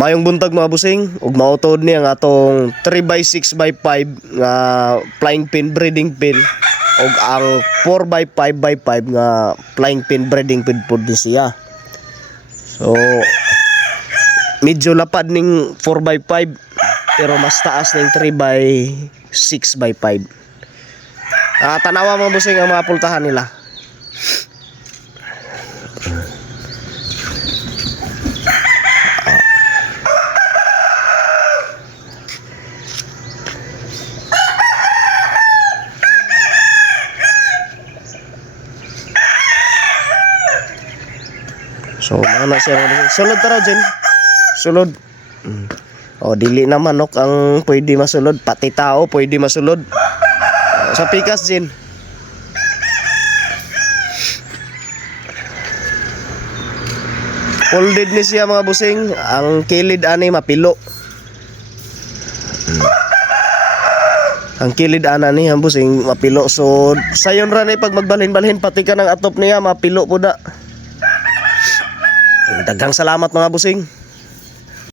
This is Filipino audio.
Mayong buntag mga busing, ug mautod ni ang atong 3x6x5 nga flying pin breeding pin ug ang 4x5x5 nga flying pin breeding pin pud din siya. So medyo lapad ning 4x5 pero mas taas ning 3x6x5. Tanawa mga busing ang mga pultahan nila. So mana siya sulod tara dyan. Sulod. O dili na manok ang pwede masulod, pati tao pwede masulod. Sa pikas din. Folded ni siya mga busing, ang kilid ani mapilo. Ang kilid ana ni ang busing mapilo. So sayon ra ni pag magbalhin-balhin pati ka ng atop niya mapilo pud na. Daghang salamat mga busing.